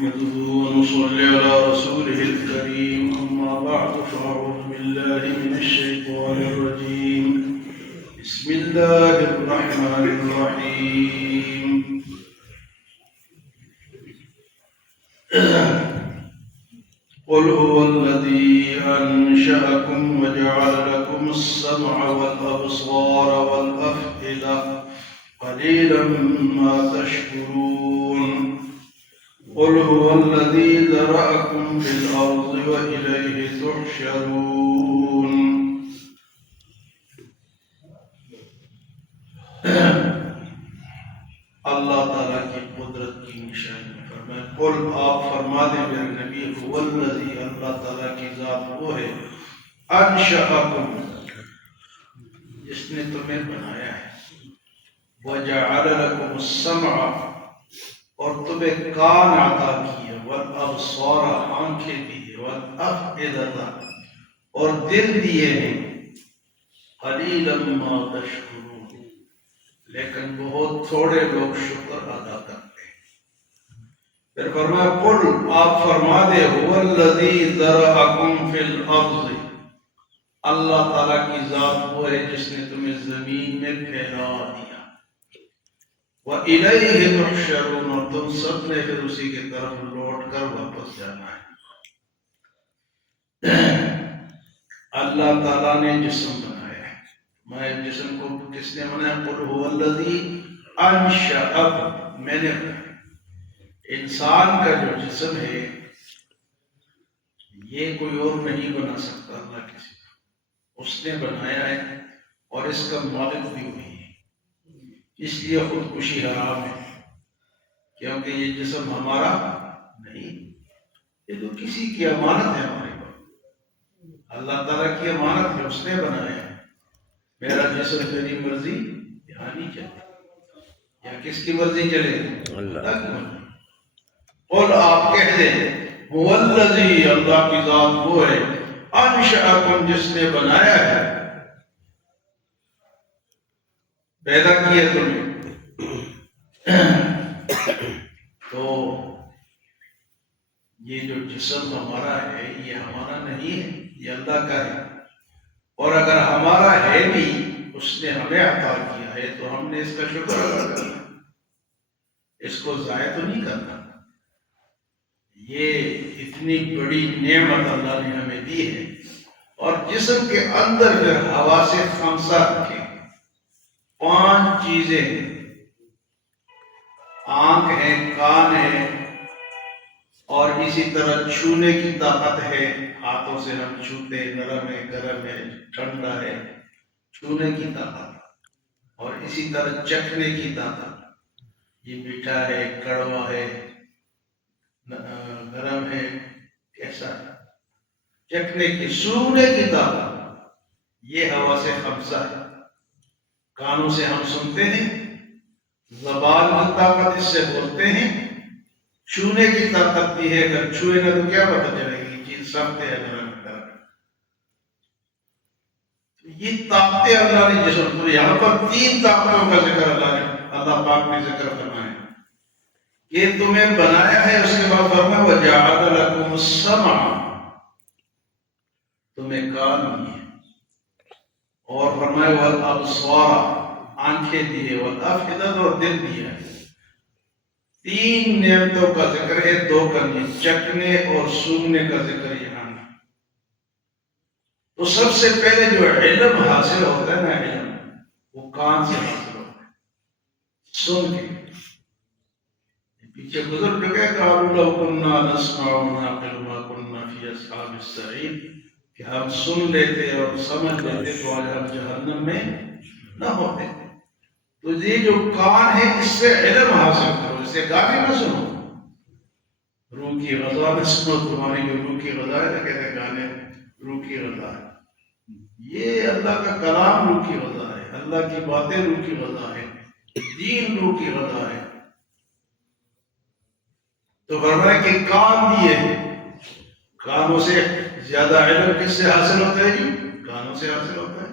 نحمده ونصلي على رسوله الكريم أما بعد فأعوذ بالله من الشيطان الرجيم بسم الله الرحمن الرحيم قل هو الذي أنشأكم وجعل لكم السمع والأبصار والأفئدة قليلا ما تشكرون قل هو الذي ذرأكم في الأرض وإليه تحشرون اللہ تعالیٰ کی قدرت کی نشانی فرمائے قل آپ فرما دیں میرے نبی هو الذی اللہ تعالیٰ کی ذات وہ ہے انشأکم جس نے تمہیں بنایا ہے وجعل لكم السمع اور تمہیں کان عطا کیے والابصار آنکھیں دی ہے والافئدہ اور دل دیے ہیں قلیلا ما تشکرون لیکن بہت تھوڑے لوگ شکر ادا کرتے ہیں۔ پھر فرمایا قل آپ فرما دے هو الذی ذرأکم فی الارض اللہ تعالیٰ کی ذات وہ ہے جس نے تمہیں زمین میں پھیلا دیا وَإِلَيْهِ تُحْشَرُونَ اور تم سب نے پھر اسی کی طرف لوٹ کر واپس جانا ہے۔ اللہ تعالیٰ نے جسم بنایا ہے، میں جسم کو کس نے بنایا؟ قُلْ هُوَ الَّذِي أَنشَأَكُم میں نے بنایا۔ انسان کا جو جسم ہے یہ کوئی اور نہیں بنا سکتا، اللہ کسی کا اس نے بنایا ہے اور اس کا مالک بھی وہی ہے۔ اس لیے خودکشی حرام ہے کیونکہ یہ جسم ہمارا نہیں، یہ تو کسی کی امانت ہے ہمارے پاس، اللہ تعالیٰ کی امانت ہے، اس نے بنایا ہے۔ میرا جسم تیری مرضی یہاں نہیں چلے یا کس کی مرضی چلے؟ اللہ کی مرضی۔ اور آپ کہہ دیں هو الذی اللہ کی ذات وہ ہے انشأکم جس نے بنایا ہے، پیدا کیا تمہیں۔ تو یہ جو جسم ہمارا ہے یہ ہمارا نہیں ہے، یہ اللہ کا ہے، اور اگر ہمارا ہے بھی اس نے ہمیں عطا کیا ہے تو ہم نے اس کا شکر ادا کرنا، اس کو ضائع تو نہیں کرنا۔ یہ اتنی بڑی نعمت اللہ نے ہمیں دی ہے، اور جسم کے اندر پھر حواس خمسہ رکھے، 5 چیزیں ہیں، آنکھ ہے، کان ہے، اور اسی طرح چھونے کی طاقت ہے، ہاتھوں سے ہم چھوتے، نرم ہے، گرم ہے، ٹھنڈا ہے، چھونے کی طاقت، اور اسی طرح چکھنے کی طاقت، یہ میٹھا ہے، کڑوا ہے، گرم ہے، کیسا ہے، چکھنے کی، سونگنے کی طاقت، یہ حواس خمسہ ہے۔ کانوں سے ہم سنتے ہیں، زبان کی طاقت اس سے بولتے ہیں، چھونے کی طاقت بھی ہے، اگر چھوئے گا تو کیا پتہ چلے گی چیز سخت ہے اگر ہم کریں۔ یہ طاقتیں اللہ نے جسم، تو یہاں پر 3 طاقتوں کا ذکر اللہ پاک نے ذکر فرمایا کہ تمہیں بنایا ہے، اس کے بعد فرمایا وَجَعَلَ لَكُمُ السَّمْعَ تمہیں کان دیے، اور فرمایا وَالْأَبْصَارَ آنکھیں دیے، وَالْأَفْئِدَةَ اور دل دیا ہے۔ 3 نعمتوں کا ذکر ہے، 2 کا نہیں، چکھنے اور سونگنے کا ذکر یہاں نہیں۔ تو سب سے پہلے جو علم حاصل ہوتا ہے نا، علم وہ کان سے حاصل ہوتا ہے، سن کے۔ پیچھے بزرگ جو کہے قَالُوا لَوْ كُنَّا نَسْمَعُ وَنَعْقِلُ مَا كُنَّا فِي أَصْحَابِ السَّعِيرِ کہ ہم سن لیتے اور سمجھ لیتے تو آج ہم جہنم میں نہ ہوتے۔ تو یہ جو کان ہے اس سے علم حاصل کرو، اس سے گانے نہ سنو، روح کی غذا نہ سنو، تمہاری جو روح کی غذا ہے نا، کہتے ہیں گانے روح کی غذا ہے، یہ اللہ کا کلام روح کی غذا ہے، اللہ کی باتیں روح کی غذا ہے، دین روح کی غذا ہے۔ تو فرمایا کہ کان دیے ہیں، کانوں سے زیادہ علم کس سے حاصل ہوتا ہے جی؟ کانوں سے حاصل ہوتا ہے۔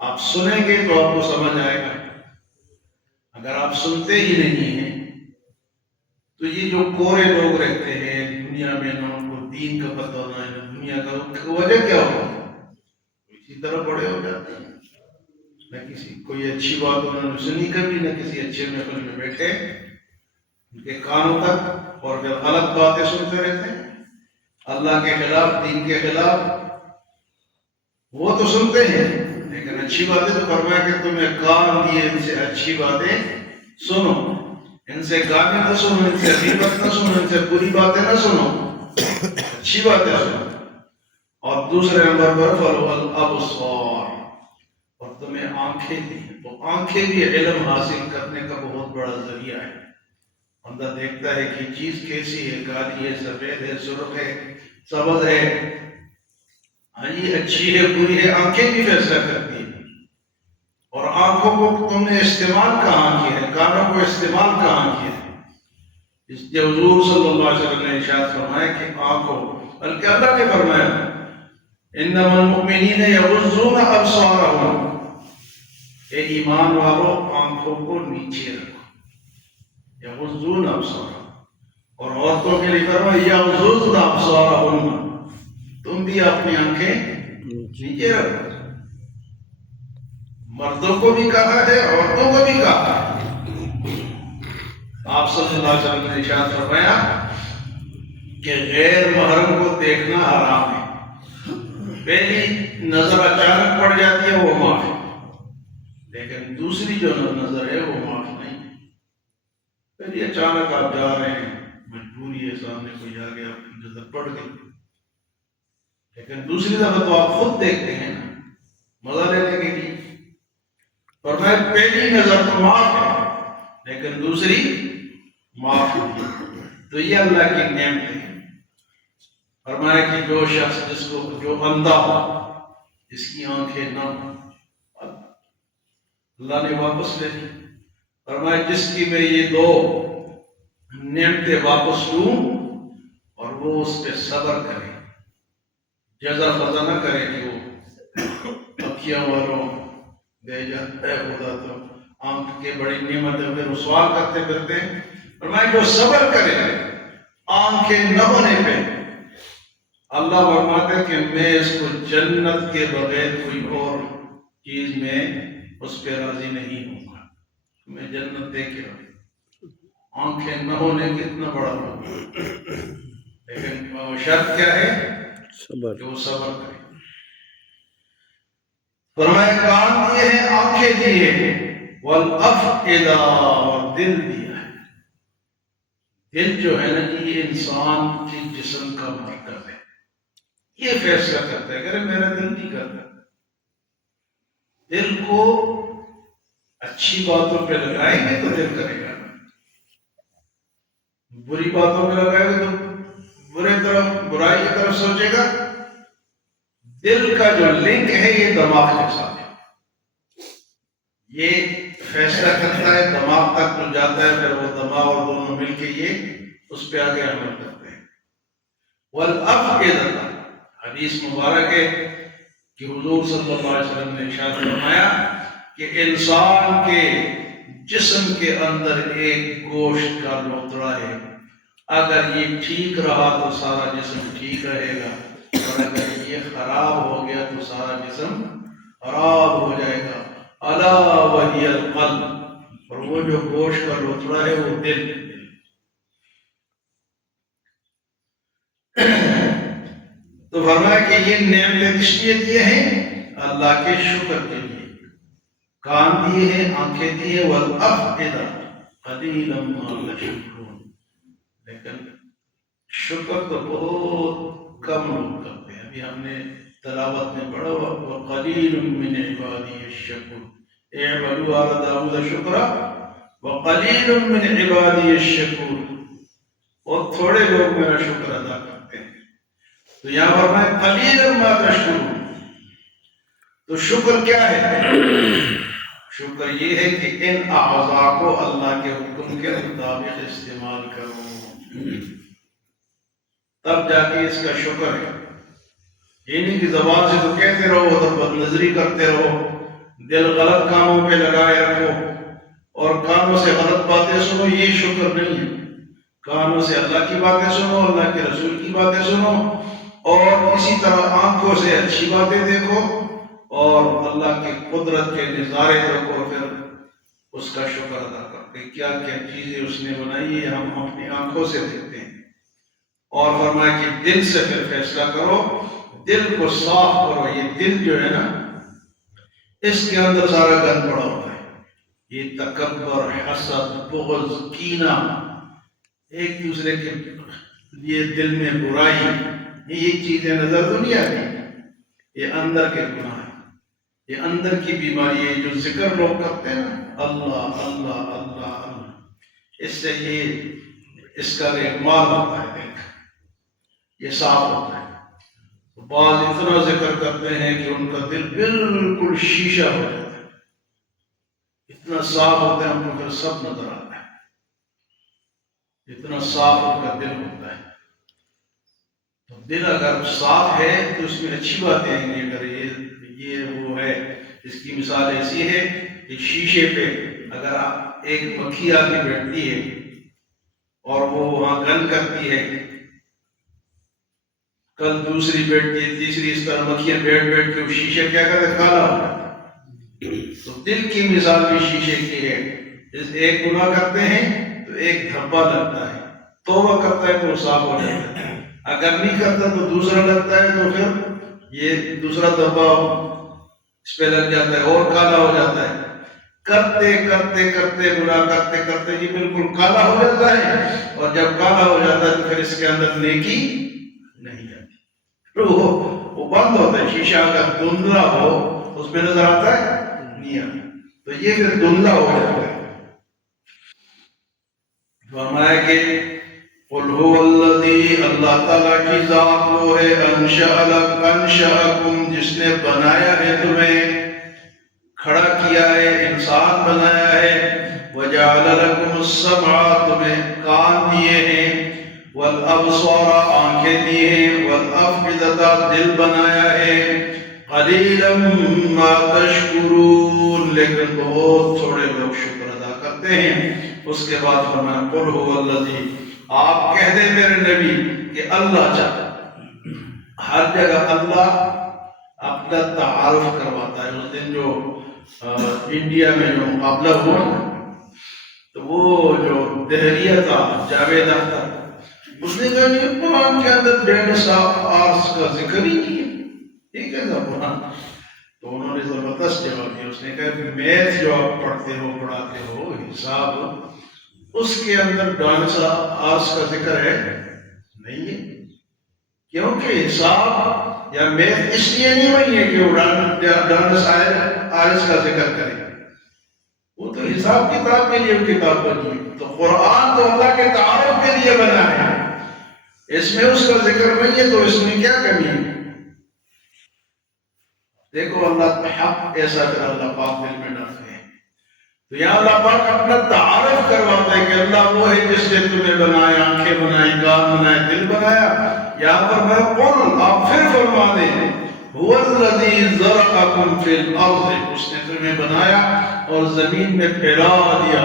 آپ سنیں گے تو آپ کو سمجھ آئے گا، اگر آپ سنتے ہی نہیں ہیں تو یہ جو کورے لوگ رہتے ہیں دنیا میں، نہ ان کو دین کا پتہ نہ ہے دنیا کا، وجہ کیا ہو؟ اسی طرح بڑے ہو جاتے ہیں، نہ کسی کوئی اچھی بات انہوں نے سنی کبھی، نہ کسی اچھے محفل میں بیٹھے ان کے کانوں تک، اور جب غلط باتیں سنتے رہتے ہیں اللہ کے خلاف، دین کے خلاف، وہ تو سنتے ہیں لیکن اچھی باتیں تو فرمایا کہ تمہیں کان دیے ان سے اچھی باتیں سنو، ان سے گانے نہ سنو، ان سے غیبت نہ سنو، ان سے بری باتیں نہ سنو، اچھی باتیں سنو۔ اور دوسرے نمبر پر فالابصار، اور تمہیں آنکھیں دی، تو آنکھیں بھی علم حاصل کرنے کا بہت بڑا ذریعہ ہے۔ بندہ دیکھتا ہے کہ چیز کیسی ہے، کالی ہے، سفید ہے، سرخ ہے، سبز ہے، ہاں جی اچھی ہے، بری ہے، آنکھیں بھی فیصلہ کرتی ہیں۔ اور آنکھوں کو تم نے استعمال کہاں کیا ہے، کانوں کو استعمال کہاں کیا ہے؟ اس لیے حضور صلی اللہ علیہ وسلم نے ارشاد فرمایا کہ آنکھوں، بلکہ اللہ نے فرمایا انما المؤمنین یغضون ابصارهم، اے ایمان والو آنکھوں کو نیچے رکھو، یغضون ابصارهم، اور عورتوں کے لیے فرمایا یغضضن ابصارهن، تم بھی اپنی آنکھیں نیچے رکھو۔ مردوں کو بھی کہا ہے، عورتوں کو بھی کہا ہے۔ آپ صلی اللہ علیہ وسلم نے ارشاد فرمایا کہ غیر محرم کو دیکھنا حرام ہے، پہلی نظر اچانک پڑ جاتی ہے وہ معاف ہے، لیکن دوسری جو نظر ہے وہ معاف نہیں ہے۔ پہلی اچانک آپ جا رہے ہیں، مجبوری ہے، سامنے کوئی آ گیا، آپ کی نظر پڑ گئی، لیکن دوسری دفعہ تو آپ خود دیکھتے ہیں نا مزہ لینے کے لیے۔ فرمایا پہلی نظر تو معاف ہے لیکن دوسری معاف نہیں۔ تو یہ اللہ کی نعمت ہے۔ فرمایا کہ جو شخص جس کو جو اندھا ہو، جس کی آنکھیں نہ ہوں، اللہ نے واپس لے لی۔ فرمایا جس کی میں یہ دو نعمتیں واپس لوں اور وہ اس پہ صبر کرے، جزا فضا نہ کرے کہ وہ اکھیاں والوں دے جاتا ہے خدا تو آنکھ کے بڑی نعمت ہے، پھر سوال کرتے کرتے فرمایا جو صبر کرے آنکھیں نہ ہونے پہ، اللہ فرماتا ہے کہ میں اس کو جنت کے بغیر کوئی اور چیز میں اس پہ راضی نہیں ہوں گا، میں جنت دے کے رہوں۔ آنکھیں نہ ہونے کتنا بڑا ہوگا، لیکن شرط کیا ہے؟ صبر، کہ وہ صبر کرے۔ فرمایا کان دیے ہیں، آنکھیں دی ہیں، والافئدہ، اور دل دیا ہے۔ دل جو ہے نا جی یہ انسان کے جسم کا مرکز ہے، یہ فیصلہ کرتا ہے، اگر میرا دل نہیں کرتا، دل کو اچھی باتوں پہ لگائیں گے تو دل کرے گا، بری باتوں پہ لگائے گا تو برائی کی طرف سوچے گا۔ دل کا جو لنک ہے یہ دماغ کے ساتھ ہے، یہ فیصلہ کرتا ہے، دماغ تک جو جاتا ہے، پھر وہ دماغ اور دونوں مل کے یہ اس پہ آگے عمل کرتے ہیں۔ والافئدہ، حدیث مبارک ہے کہ حضور صلی اللہ علیہ وسلم نے ارشاد فرمایا کہ انسان کے جسم کے اندر ایک گوشت کا لوتڑا ہے، اگر یہ ٹھیک رہا تو سارا جسم ٹھیک رہے گا، اور اگر یہ خراب ہو گیا تو سارا جسم خراب ہو جائے گا۔ الا وہی القلب، اور وہ جو گوشت کا لوتڑا ہے وہ دل۔ تو فرمایا کہ یہ نعمتیں کس لیے دیے ہیں؟ اللہ کے شکر کے لیے۔ کان دیے ہیں، آنکھیں دی ہیں، والافئدہ قلیلا ما تشکرون، لیکن شکر تو بہت کم لوگ کرتے ہیں۔ ابھی ہم نے تلاوت میں پڑھا وقلیل من عبادی الشکور، اعملوا آل داؤد شکرا وقلیل من عبادی الشکور، اور تھوڑے لوگ میرا شکر ادا کرتے ہیں۔ تو یہاں فرمایا قلیلا ما تشکرون، تو شکر کیا ہے؟ شکر یہ ہے کہ ان اعضاء کو اللہ کے حکم کے مطابق استعمال کرو، تب جا کے اس کا شکر ہے۔ یہ نہیں کہ زبان سے تو کہتے رہو تو بد نظری کرتے رہو، دل غلط کاموں پہ لگائے رکھو اور کانوں سے غلط باتیں سنو، یہ شکر نہیں ہے۔ کانوں سے اللہ کی باتیں سنو، اللہ کے رسول کی باتیں سنو، اور اسی طرح آنکھوں سے اچھی باتیں دیکھو اور اللہ کی قدرت کے نظارے دیکھو، پھر اس کا شکر ادا کرو کہ کیا کیا چیزیں اس نے بنائی ہے ہم اپنی آنکھوں سے دیکھتے ہیں۔ اور فرمایا کہ دل سے پھر فیصلہ کرو، دل کو صاف کرو۔ یہ دل جو ہے نا، اس کے اندر سارا گند پڑا ہوتا ہے، یہ تکبر، حسد، بغض، کینہ، ایک دوسرے کے لیے دل میں برائی، یہ چیزیں نظر تو نہیں آتی، یہ اندر کے گناہ ہیں، یہ اندر کی بیماری ہے۔ جو ذکر لوگ کرتے ہیں نا، اللہ اللہ اللہ اللہ، اس سے یہ اس کا اعمال ہوتا ہے، یہ صاف ہوتا ہے۔ بعض اتنا ذکر کرتے ہیں کہ ان کا دل بالکل شیشہ ہو جاتا ہے، اتنا صاف ہوتا ہے، ہم کو پھر سب نظر آتا ہے، اتنا صاف ان کا دل ہوتا ہے۔ تو دل اگر صاف ہے تو اس میں اچھی باتیں آئیں گی۔ اگر یہ وہ ہے، اس کی مثال ایسی ہے کہ شیشے پہ اگر ایک مکھی آ کے بیٹھتی ہے اور وہ وہاں گند کرتی ہے، کل دوسری بیٹھتی ہے، تیسری، اس طرح مکھیاں بیٹھ بیٹھ کے وہ شیشے کیا کرتے، کالا ہو جاتا ہے۔ تو دل کی مثال بھی شیشے کی ہے، جس ایک گناہ کرتے ہیں تو ایک دھبا لگتا ہے، توبہ کرتا ہے تو صاف ہو جاتا ہے، اگر نہیں کرتا تو دوسرا لگتا ہے، تو پھر یہ دوسرا دھبا اس پہ لگ جاتا ہے اور کالا ہو جاتا ہے۔ کرتے کرتے کرتے گناہ کرتے کرتے یہ بالکل کالا ہو جاتا ہے، اور جب کالا ہو جاتا ہے تو پھر اس کے اندر نیکی نہیں آتی، پھر وہ بند ہوتا ہے۔ شیشہ اگر دھندلا ہو اس میں نظر آتا ہے، نہیں آتا، تو یہ پھر دھندلا ہو جاتا ہے۔ فرمایا کہ قل هو الذی، اللہ تعالیٰ کی ذات وہ ہے، انشأکم، جس نے بنایا ہے تمہیں، کھڑا کیا ہے، انسان بنایا ہے، وجعل لکم السمع، تمہیں کان دیے ہیں، والابصار، آنکھیں دی ہیں، والافئدۃ، دل بنایا ہے، قلیلا ما تشکرون، لیکن بہت تھوڑے لوگ شکر ادا کرتے ہیں۔ اس کے بعد فرمایا قل هو الذی، آپ کہہ دیں میرے نبی کہ اللہ چاہتا، ہر جگہ اللہ اپنا تعارف کرواتا ہے۔ اس دن جو انڈیا میں جو مقابلہ ہوا، تو وہ جو دہریہ تھا، جاوید اختر، اس نے کہا یہ قرآن کے اندر 150 آرس کا ذکر ہی نہیں ہے، یہ کیسا قرآن؟ تو انہوں نے زبردست جواب دیا، اس نے کہا کہ میتھ جو آپ پڑھتے ہو، پڑھاتے ہو، حساب، اس کے اندر 150 آرس کا ذکر ہے نہیں ہے، کیونکہ حساب یا میتھ اس لیے نہیں بنی ہے کہ وہ 150 آرس کا ذکر کرے، وہ تو حساب کتاب کے لیے کتاب بنی ہے۔ تو قرآن تو اللہ کے تعارف کے لیے بنا ہے، اس میں اس کا ذکر نہیں ہے تو اس میں کیا کمی ہے؟ دیکھو اللہ حق ایسا پھر اللہ پاک دل میں ڈالتے ہیں۔ تو یہاں اللہ پاک اپنا تعارف کرواتا ہے کہ اللہ وہ ہے جس نے تمہیں بنایا، آنکھیں بنائی، کان بنائے، دل بنایا۔ یہاں پر میں قل، آپ پھر فرما دیں، هو الذی ذرأکم فی الارض، اس نے تمہیں بنایا اور زمین میں پھیلا دیا۔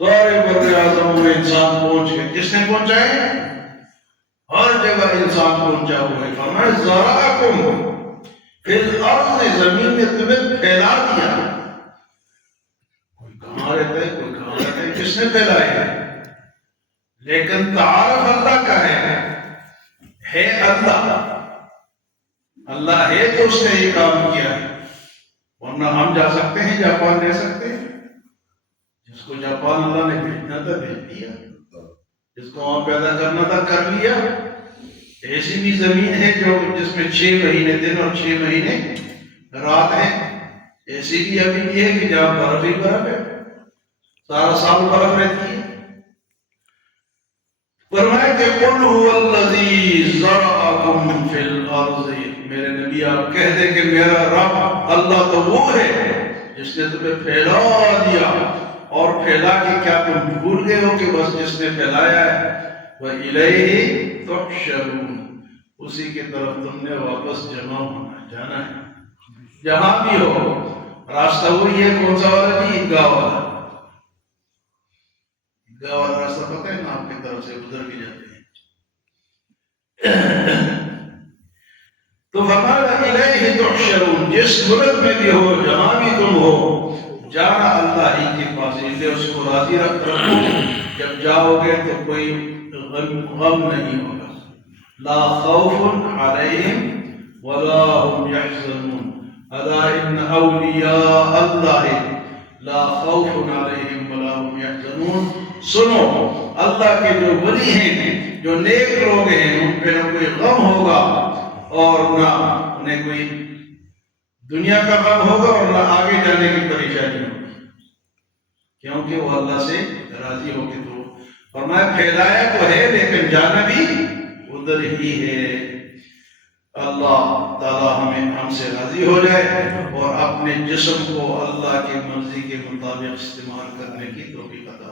سارے بر اعظم میں انسان پہنچ گئے، کس نے پہنچائے؟ ہر جگہ انسان پہنچا ہوا ہے۔ فرمایا ذرأکم فی الارض، زمین میں تمہیں پھیلا دیا۔ کوئی کہاں رہتا ہے، کوئی کہاں رہتا ہے، کس نے پھیلایا ہے؟ لیکن تعارف اللہ کا ہے اللہ، اللہ ہے تو اس نے یہ کام کیا ہے، ورنہ ہم جا سکتے ہیں جاپان، رہ سکتے ہیں؟ جس کو جاپان اللہ نے بھیجنا تھا بھیج دیا، جس کو وہاں پیدا کرنا تھا کر لیا۔ ایسی بھی زمین ہے جو جس میں 6 مہینے دن اور 6 مہینے رات ہے، ایسی بھی ابھی بھی ہے کہ جہاں برف ہی برف ہے، سارا سال برف رہتی ہے۔ فرمایا کہ قل هو الذی ذرأکم فی الارض، میرے نبی آپ کہہ دیں کہ میرا رب اللہ تو وہ ہے جس نے تمہیں پھیلا دیا، اور پھیلا کے کیا تم بھول گئے ہو کہ بس جس نے پھیلایا ہے؟ وَإِلَيْهِ تُحْشَرُونَ، اسی کی طرف تم نے واپس جمع ہونا، جانا ہے، جہاں بھی ہو۔ راستہ وہی ہے، کون سا والا جی؟ عیدگاہ والا، گاہ والا راستہ پتہ ہے نا آپ کی طرف سے گزر بھی جاتے ہیں. تو فرمایا الیہ تحشرون، جس ملک میں بھی ہو جہاں بھی تم ہو جانا اللہ ہی کے پاس، اس لیے اس کو راضی رکھو. جب جاؤ گے تو کوئی غم نہیں ہوگا. لا خوف علیہم ولا هم يحزنون الا ان اولیاء اللہ لا خوف علیہم ولا هم يحزنون. سنو، اللہ کے جو ولی ہیں، جو نیک لوگ ہیں، ان پہ نہ کوئی غم ہوگا اور نہ انہیں کوئی دنیا کا غم ہوگا اور نہ آگے جانے کی پریشانی ہوگی، کیونکہ وہ اللہ سے راضی ہوگی. تو فرمایا پھیلایا تو ہے لیکن جانا بھی ادھر ہی ہے. اللہ تعالیٰ ہم سے راضی ہو جائے اور اپنے جسم کو اللہ کی مرضی کے مطابق استعمال کرنے کی توفیق عطا